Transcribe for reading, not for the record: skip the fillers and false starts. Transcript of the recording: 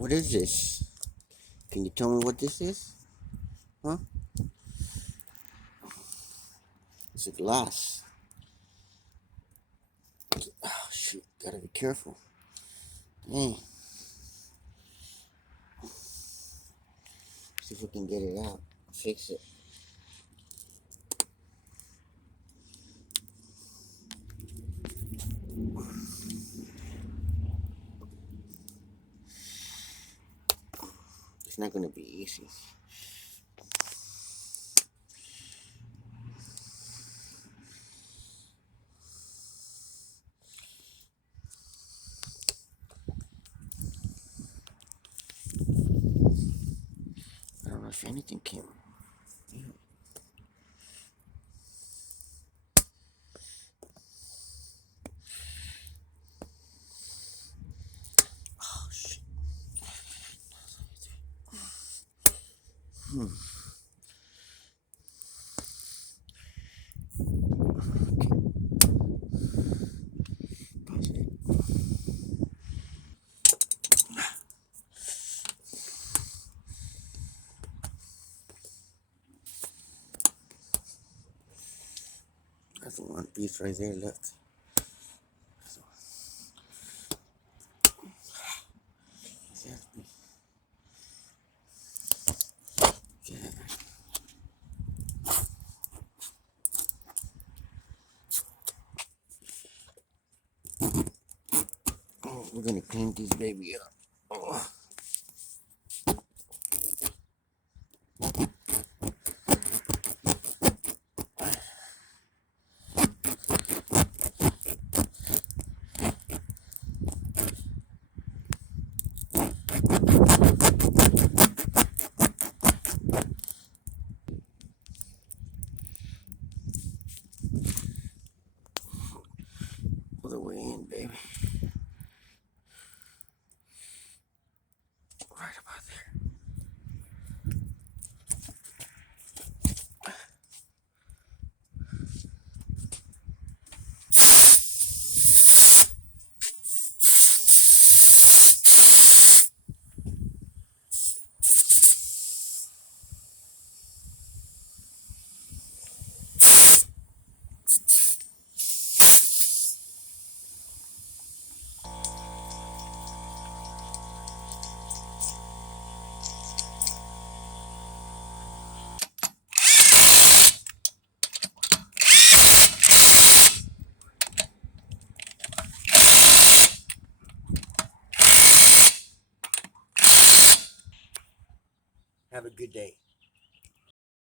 What is this? Can you tell me what this is? Huh? It's a glass. Oh, shoot. Gotta be careful. Dang. See if we can get it out. Fix it. It's not gonna be easy. I don't know if anything came. Yeah. Oh shit. Hmm. That's one piece right there. Look. Yeah. Oh, we're gonna clean this baby up. Oh. All the way in, baby. Right about there. Have a good day.